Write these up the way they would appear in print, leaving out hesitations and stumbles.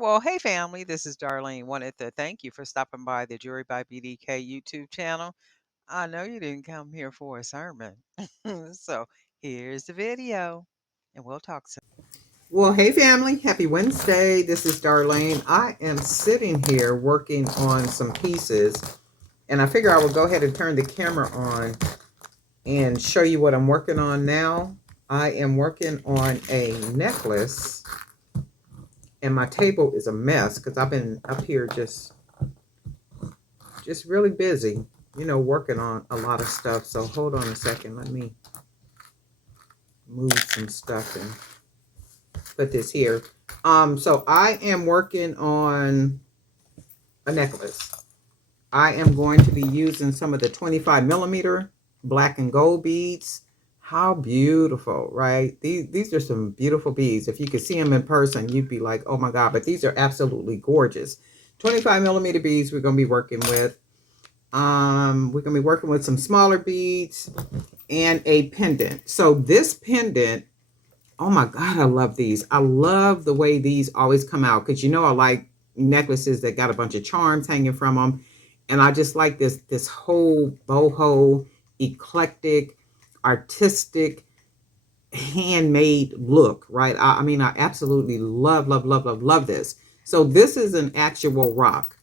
Well, hey family, this is Darlene. Wanted to thank you for stopping by the Jury by BDK YouTube channel. I know you didn't come here for a sermon. So here's the video, and we'll talk soon. Well, hey family, happy Wednesday. This is Darlene. I am sitting here working on some pieces, and I figure I will go ahead and turn the camera on and show you what I'm working on now. I am working on a necklace, and my table is a mess because I've been up here just really busy, working on a lot of stuff. So hold on a second. Let me move some stuff and put this here. So I am working on a necklace. I am going to be using some of the 25 millimeter black and gold beads. How beautiful, right? These are some beautiful beads. If you could see them in person, you'd be like, oh my God, but these are absolutely gorgeous. 25 millimeter beads we're going to be working with. We're going to be working with some smaller beads and a pendant. So this pendant, oh my God, I love these. I love the way these always come out because I like necklaces that got a bunch of charms hanging from them. And I just like this whole boho, eclectic, artistic, handmade look, right? I mean, I absolutely love, love, love, love, love this. So this is an actual rock.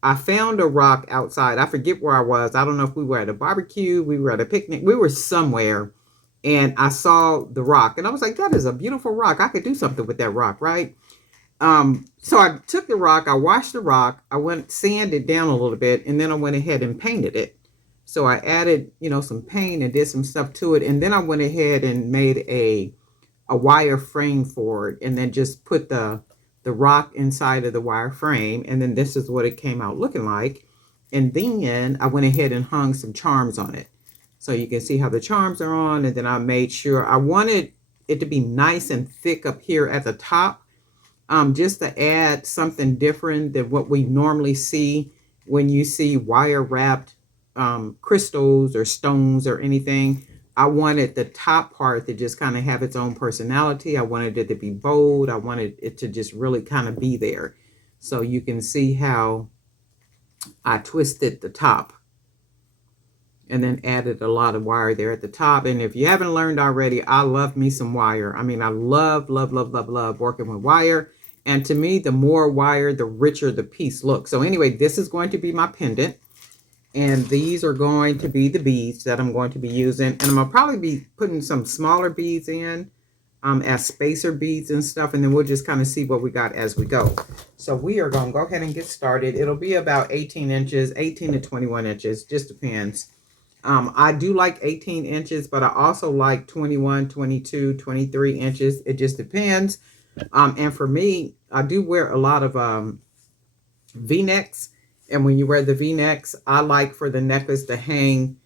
I found a rock outside. I forget where I was. I don't know if we were at a barbecue, we were at a picnic, we were somewhere, and I saw the rock, and I was like, that is a beautiful rock. I could do something with that rock, right? So I took the rock, I washed the rock, I went sanded down a little bit, and then I went ahead and painted it. So I added, some paint and did some stuff to it, and then I went ahead and made a wire frame for it, and then just put the rock inside of the wire frame, and then this is what it came out looking like. And then I went ahead and hung some charms on it. So you can see how the charms are on, and then I made sure I wanted it to be nice and thick up here at the top, just to add something different than what we normally see when you see wire wrapped crystals or stones or anything. I wanted the top part to just kind of have its own personality. I wanted it to be bold. I wanted it to just really kind of be there. So you can see how I twisted the top and then added a lot of wire there at the top. And if you haven't learned already, I love me some wire. I mean, I love, love, love, love, love working with wire. And to me, the more wire, the richer the piece looks. So anyway, this is going to be my pendant. And these are going to be the beads that I'm going to be using. And I'm going to probably be putting some smaller beads in as spacer beads and stuff. And then we'll just kind of see what we got as we go. So we are going to go ahead and get started. It'll be about 18 inches, 18 to 21 inches, just depends. I do like 18 inches, but I also like 21, 22, 23 inches. It just depends. And for me, I do wear a lot of V-necks. And when you wear the V-necks, I like for the necklace to hang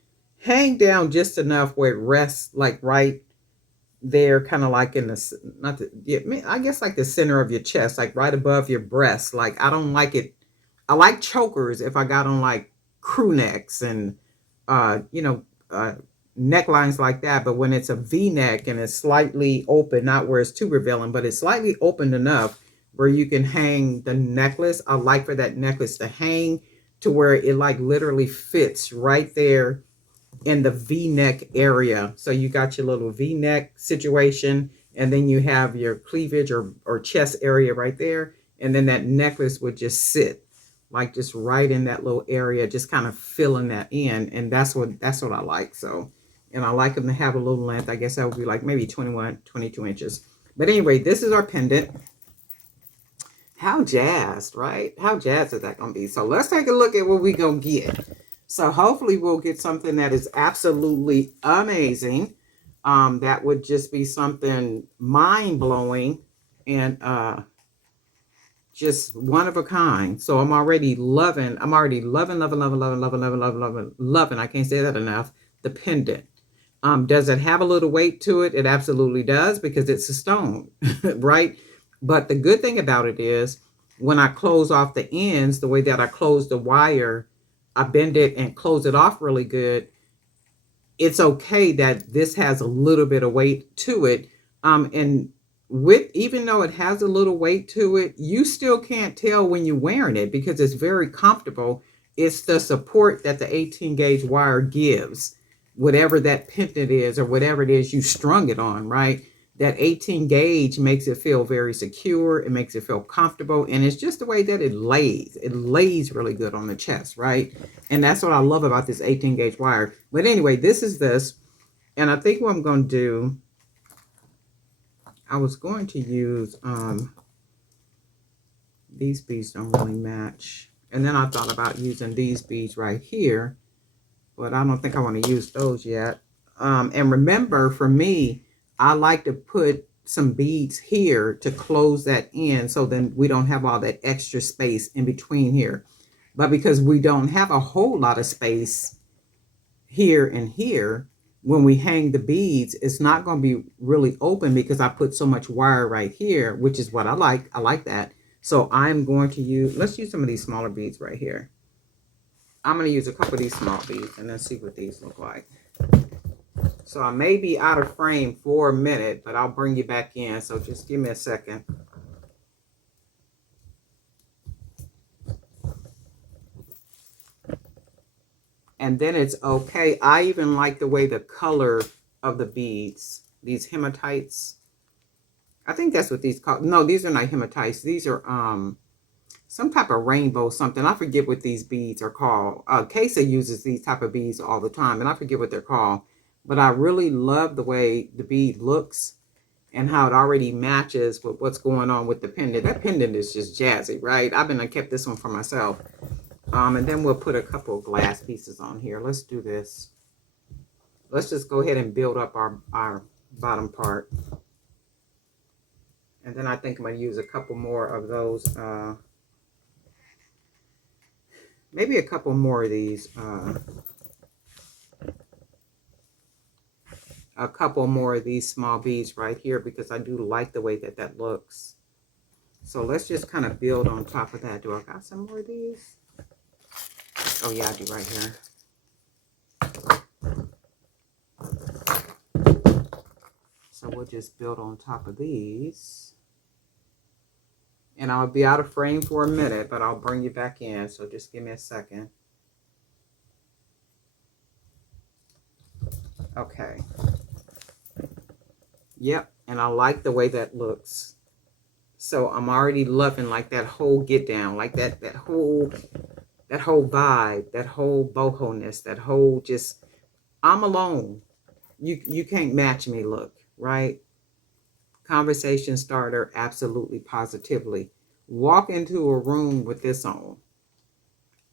down just enough where it rests like right there, kind of like in the, not the, yeah, I guess like the center of your chest, like right above your breast. Like I don't like it. I like chokers if I got on like crew necks and, uh, you know, uh, necklines like that. But when it's a V-neck and it's slightly open, not where it's too revealing, but it's slightly opened enough where you can hang the necklace. I like for that necklace to hang to where it like literally fits right there in the V-neck area. So you got your little V-neck situation, and then you have your cleavage or chest area right there. And then that necklace would just sit like just right in that little area, just kind of filling that in. And that's what I like. So, and I like them to have a little length. I guess that would be like maybe 21, 22 inches. But anyway, this is our pendant. How jazzed, right? How jazzed is that going to be? So let's take a look at what we're going to get. So hopefully we'll get something that is absolutely amazing. That would just be something mind-blowing and just one of a kind. So I'm already loving, loving, loving, loving, loving, loving, loving, loving, loving, loving. I can't say that enough. The pendant. Does it have a little weight to it? It absolutely does because it's a stone, right? But the good thing about it is when I close off the ends, the way that I close the wire, I bend it and close it off really good. It's okay that this has a little bit of weight to it. And with, even though it has a little weight to it, you still can't tell when you're wearing it because it's very comfortable. It's the support that the 18 gauge wire gives, whatever that pendant is or whatever it is you strung it on, right? That 18 gauge makes it feel very secure. It makes it feel comfortable. And it's just the way that it lays. It lays really good on the chest, right? And that's what I love about this 18 gauge wire. But anyway, this is this. And I think what I'm going to do, I was going to use these beads don't really match. And then I thought about using these beads right here, but I don't think I want to use those yet. And remember, for me, I like to put some beads here to close that in so then we don't have all that extra space in between here. But because we don't have a whole lot of space here and here, when we hang the beads, it's not going to be really open because I put so much wire right here, which is what I like. I like that. So I'm going to use, let's use some of these smaller beads right here. I'm going to use a couple of these small beads and then see what these look like. So I may be out of frame for a minute, but I'll bring you back in. So just give me a second. And then it's okay. I even like the way the color of the beads, these hematites. I think that's what these call. No, these are not hematites. These are some type of rainbow something. I forget what these beads are called. Kesa uses these type of beads all the time, and I forget what they're called. But I really love the way the bead looks and how it already matches with what's going on with the pendant. That pendant is just jazzy, right? I kept this one for myself. And then we'll put a couple of glass pieces on here. Let's do this. Let's just go ahead and build up our bottom part. And then I think I'm going to use a couple more of those. Maybe a couple more of these. A couple more of these small beads right here because I do like the way that that looks. So let's just kind of build on top of that. Do I got some more of these? Oh yeah, I do right here. So we'll just build on top of these. And I'll be out of frame for a minute, but I'll bring you back in. So just give me a second. Okay. Yep, and I like the way that looks. So I'm already loving like that whole get down, like that whole vibe, that whole boho-ness, that whole just, I'm alone. You can't match me look, right? Conversation starter, absolutely positively. Walk into a room with this on.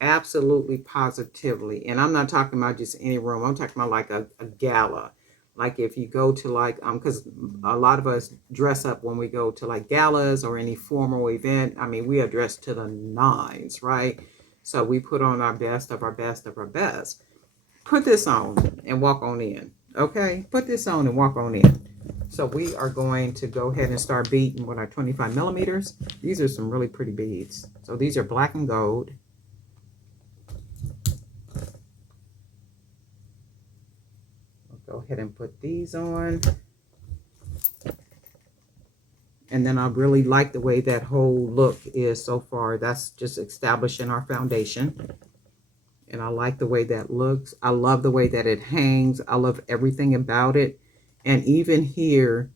Absolutely positively. And I'm not talking about just any room. I'm talking about like a gala. Like if you go to like because a lot of us dress up when we go to like galas or any formal event. I mean, we are dressed to the nines, right? So we put on our best of our best of our best. Put this on and walk on in. Okay? Put this on and walk on in. So we are going to go ahead and start beating with our 25 millimeters. These are some really pretty beads. So these are black and gold. Go ahead and put these on. And then I really like the way that whole look is so far. That's just establishing our foundation. And I like the way that looks. I love the way that it hangs. I love everything about it. And even here,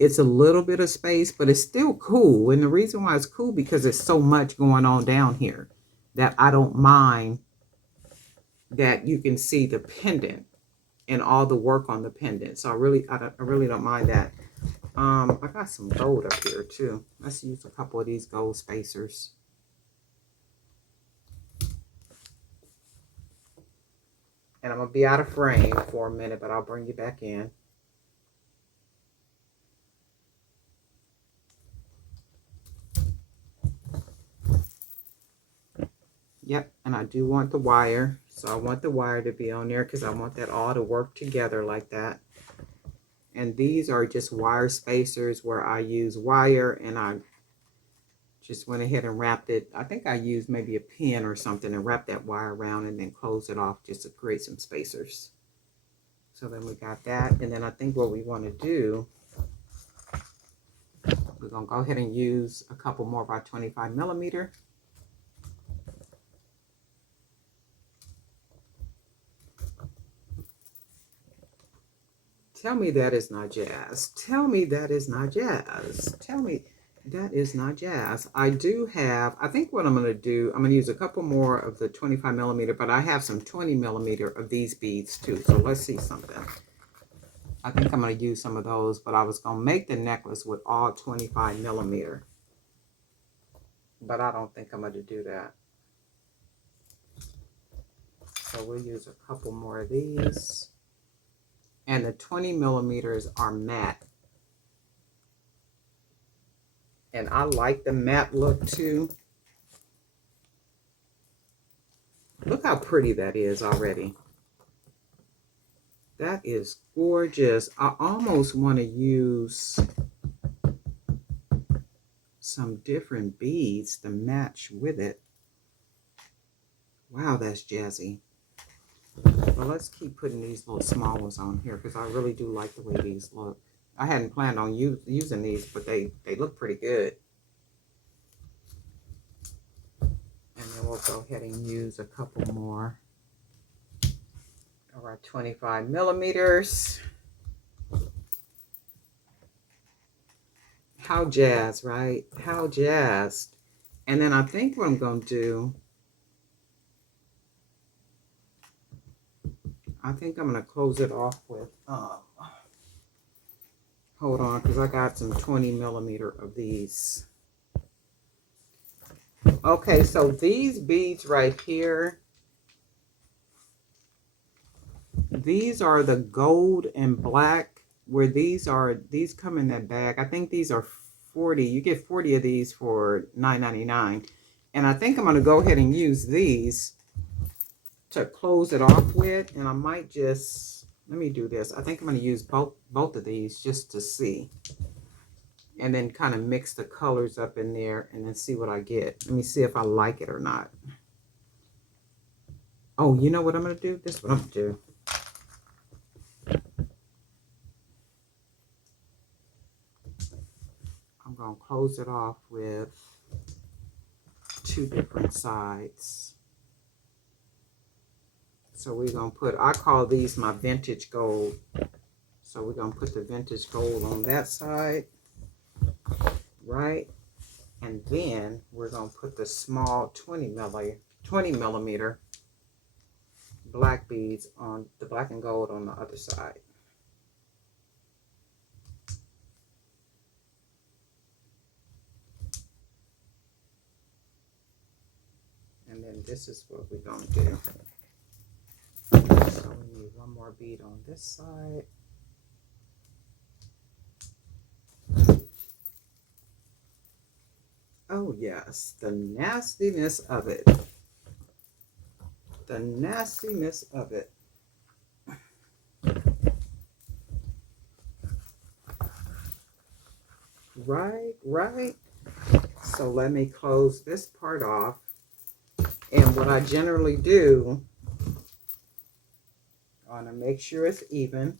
it's a little bit of space, but it's still cool. And the reason why it's cool because there's so much going on down here that I don't mind that you can see the pendant and all the work on the pendant. So I really don't mind that. I got some gold up here too. Let's use a couple of these gold spacers. And I'm gonna be out of frame for a minute, but I'll bring you back in. Yep, and I do want the wire. So I want the wire to be on there because I want that all to work together like that. And these are just wire spacers where I use wire and I just went ahead and wrapped it. I think I used maybe a pin or something and wrapped that wire around and then close it off just to create some spacers. So then we got that. And then I think what we want to do going to go ahead and use a couple more by 25 millimeter. Tell me that is not jazz. Tell me that is not jazz. Tell me that is not jazz. I do have, I think what I'm going to do, I'm going to use a couple more of the 25 millimeter, but I have some 20 millimeter of these beads too. So let's see something. I think I'm going to use some of those, but I was going to make the necklace with all 25 millimeter. But I don't think I'm going to do that. So we'll use a couple more of these. And the 20 millimeters are matte. And I like the matte look too. Look how pretty that is already. That is gorgeous. I almost want to use some different beads to match with it. Wow, that's jazzy. Well, let's keep putting these little small ones on here because I really do like the way these look. I hadn't planned on using these, but they look pretty good. And then we'll go ahead and use a couple more of our 25 millimeters. How jazzed, right? How jazzed. And then I think what I'm going to do, I think I'm going to close it off with, hold on, because I got some 20 millimeter of these. Okay, so these beads right here, these are the gold and black, where these come in that bag. I think these are 40. You get 40 of these for $9.99. And I think I'm going to go ahead and use these to close it off with. And I might just, let me do this. I think I'm going to use both of these just to see. And then kind of mix the colors up in there and then see what I get. Let me see if I like it or not. Oh, you know what I'm going to do? This is what I'm going to do. I'm going to close it off with 2 different sides. So we're going to put, I call these my vintage gold. So we're going to put the vintage gold on that side, right? And then we're going to put the small 20 millimeter black beads on the black and gold on the other side. And then this is what we're going to do. So we need one more bead on this side. Oh yes, the nastiness of it. The nastiness of it. Right, right. So let me close this part off. And what I generally do, I want to make sure it's even.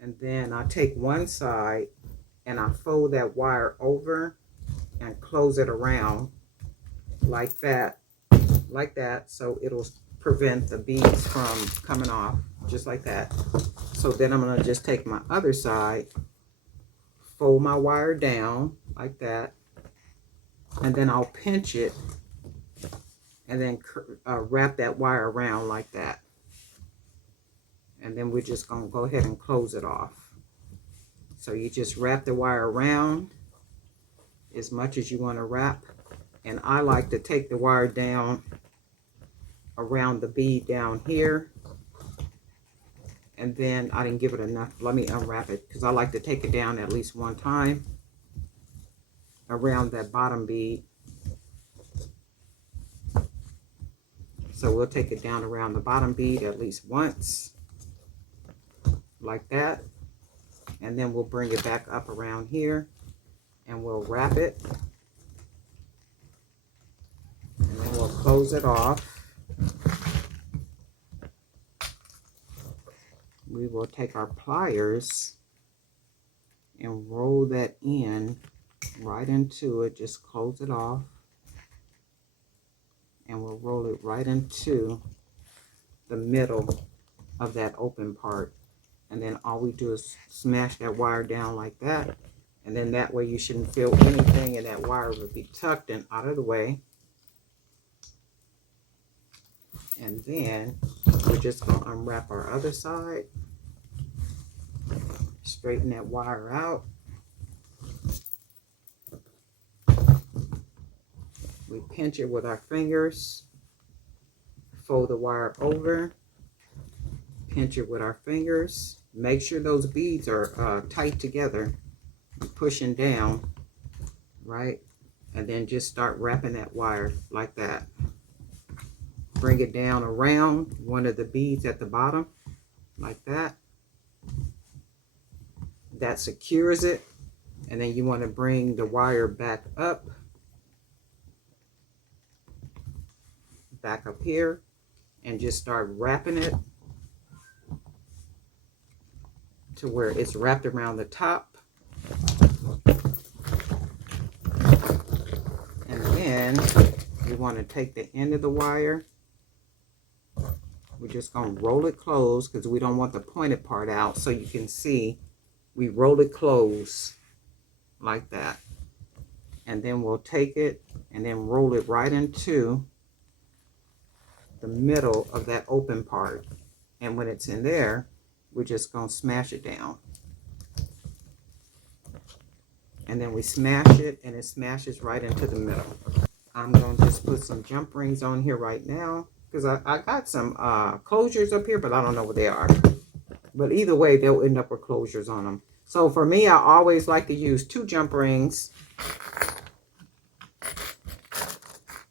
And then I take one side and I fold that wire over and close it around like that, so it'll prevent the beads from coming off, just like that. So then I'm going to just take my other side, fold my wire down like that, and then I'll pinch it and then wrap that wire around like that. And then we're just going to go ahead and close it off. So you just wrap the wire around as much as you want to wrap. And I like to take the wire down around the bead down here. And then I didn't give it enough. Let me unwrap it because I like to take it down at least one time around that bottom bead. So we'll take it down around the bottom bead at least once, like that. And then we'll bring it back up around here and we'll wrap it. And then we'll close it off. We will take our pliers and roll that in right into it. Just close it off, and we'll roll it right into the middle of that open part. And then all we do is smash that wire down like that. And then that way you shouldn't feel anything, and that wire will be tucked and out of the way. And then we're just going to unwrap our other side, straighten that wire out. We pinch it with our fingers, fold the wire over, pinch it with our fingers. Make sure those beads are tight together, pushing down, right? And then just start wrapping that wire like that. Bring it down around one of the beads at the bottom, like that. That secures it. And then you want to bring the wire back up here, and just start wrapping it to where it's wrapped around the top. And then you want to take the end of the wire. We're just going to roll it closed because we don't want the pointed part out. So you can see we roll it closed like that. And then we'll take it and then roll it right into the middle of that open part. And when it's in there, we're just going to smash it down. And then we smash it, and it smashes right into the middle. I'm going to just put some jump rings on here right now, because I got some closures up here, but I don't know what they are. But either way, they'll end up with closures on them. So for me, I always like to use 2 jump rings.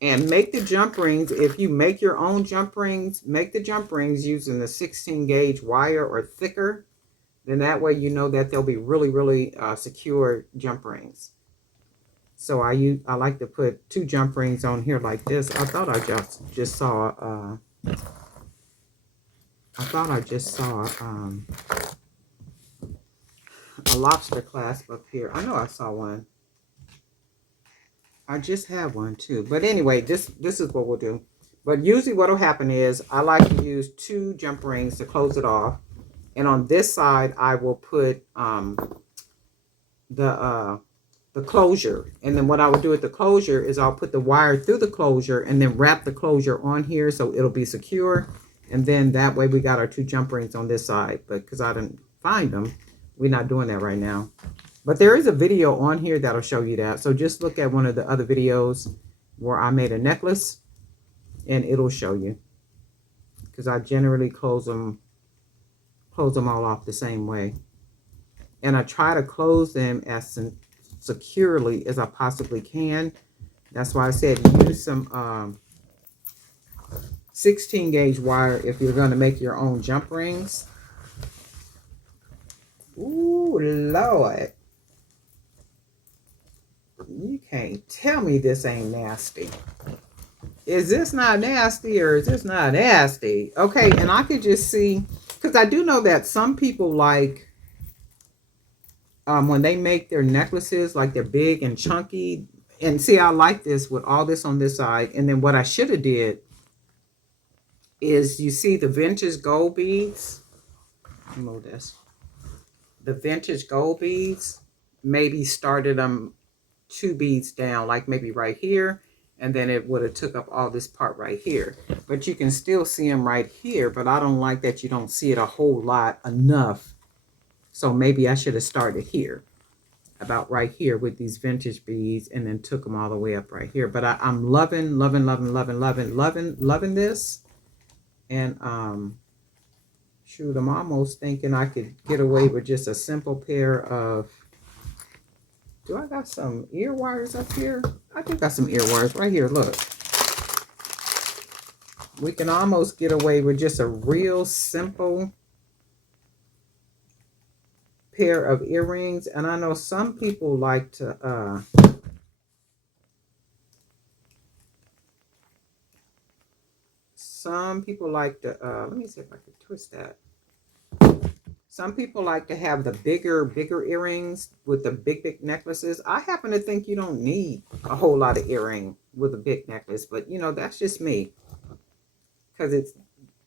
And make the jump rings, if you make your own jump rings, make the jump rings using the 16 gauge wire or thicker. Then that way you know that they'll be really, really secure jump rings. So I like to put 2 jump rings on here like this. I thought I just saw a lobster clasp up here. I know I saw one. I just have one too. But anyway, this is what we'll do. But usually what will happen is I like to use 2 jump rings to close it off. And on this side, I will put the closure. And then what I would do with the closure is I'll put the wire through the closure and then wrap the closure on here so it'll be secure. And then that way we got our 2 jump rings on this side. But because I didn't find them, we're not doing that right now. But there is a video on here that'll show you that. So just look at one of the other videos where I made a necklace and it'll show you. Because I generally close them all off the same way. And I try to close them as securely as I possibly can. That's why I said use some 16 gauge wire if you're going to make your own jump rings. Ooh, Lord. You can't tell me this ain't nasty. Is this not nasty or is this not nasty? Okay, and I could just see, because I do know that some people like, when they make their necklaces, like they're big and chunky. And see, I like this with all this on this side. And then what I should have did is, you see the vintage gold beads? Move this. The vintage gold beads, maybe started them 2 beads down, like maybe right here, and then it would have took up all this part right here. But you can still see them right here, but I don't like that you don't see it a whole lot enough. So maybe I should have started here, about right here with these vintage beads, and then took them all the way up right here. But I'm loving this. And shoot, I'm almost thinking I could get away with just a simple pair of, do I got some ear wires up here? I think I got some ear wires right here. Look. We can almost get away with just a real simple pair of earrings. And I know some people like to, let me see if I can twist that. Some people like to have the bigger earrings with the big necklaces. I happen to think you don't need a whole lot of earring with a big necklace, but that's just me because it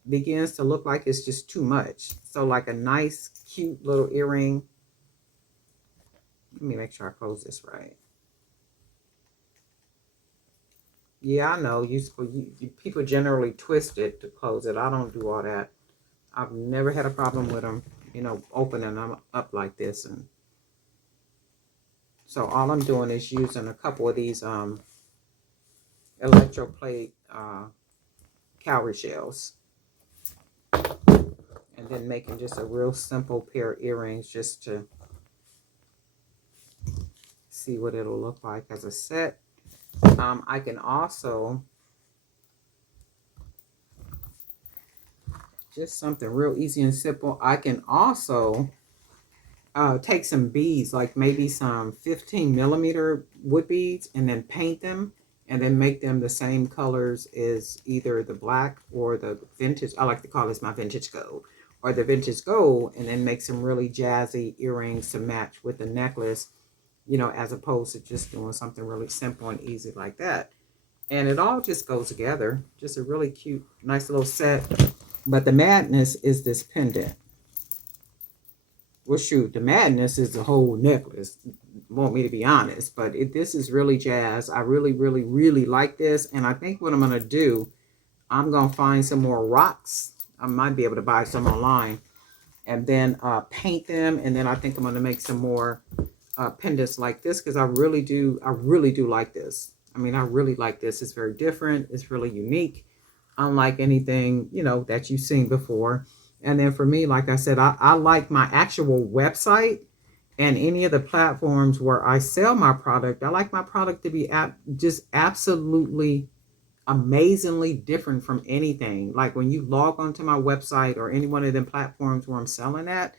begins to look like it's just too much. So like a nice, cute little earring. Let me make sure I close this right. Yeah, I know people generally twist it to close it. I don't do all that. I've never had a problem with them, opening them up like this. And so all I'm doing is using a couple of these electroplate cowrie shells, and then making just a real simple pair of earrings just to see what it'll look like as a set. I can also, just something real easy and simple, I can also take some beads, like maybe some 15 millimeter wood beads, and then paint them and then make them the same colors as either the black or the vintage. I like to call this my vintage gold, or the vintage gold, and then make some really jazzy earrings to match with the necklace, as opposed to just doing something really simple and easy like that. And it all just goes together. Just a really cute, nice little set. But the madness is this pendant. Well, shoot, the madness is the whole necklace. Want me to be honest, but this is really jazz. I really, really, really like this, and I think what I'm gonna do, I'm gonna find some more rocks. I might be able to buy some online, and then paint them, and then I think I'm gonna make some more pendants like this because I really do like this. I mean, I really like this. It's very different. It's really unique, unlike anything that you've seen before. And then for me, like I said, I like my actual website and any of the platforms where I sell my product. I like my product to be just absolutely amazingly different from anything. Like when you log onto my website or any one of the platforms where I'm selling at,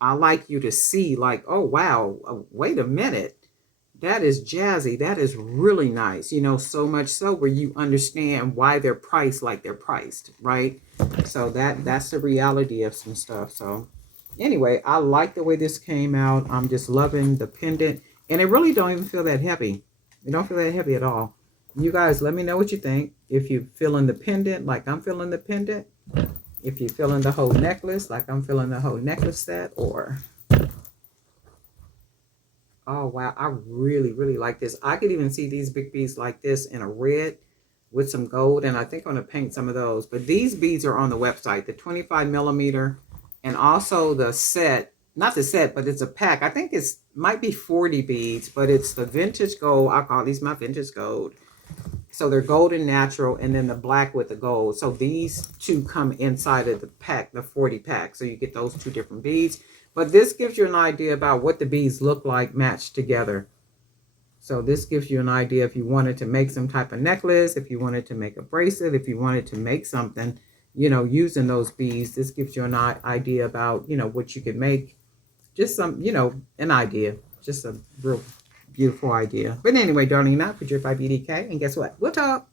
I like you to see like, oh wow, wait a minute, that is jazzy. That is really nice. So much so where you understand why they're priced like they're priced, right? So that's the reality of some stuff. So anyway, I like the way this came out. I'm just loving the pendant, and it really don't even feel that heavy. It don't feel that heavy at all. You guys, let me know what you think. If you're feeling the pendant like I'm feeling the pendant, if you're feeling the whole necklace like I'm feeling the whole necklace set, or oh wow, I really, really like this. I could even see these big beads like this in a red with some gold, and I think I'm gonna paint some of those. But these beads are on the website, the 25 millimeter, and also the set, not the set, but it's a pack. I think it's might be 40 beads, but it's the vintage gold. I call these my vintage gold. So they're gold and natural, and then the black with the gold. So these two come inside of the pack, the 40 pack. So you get those two different beads. But this gives you an idea about what the beads look like matched together. So this gives you an idea if you wanted to make some type of necklace, if you wanted to make a bracelet, if you wanted to make something, using those beads. This gives you an idea about, what you could make. Just some, an idea. Just a real beautiful idea. But anyway, darling, not for Drip by BDK. And guess what? We'll talk.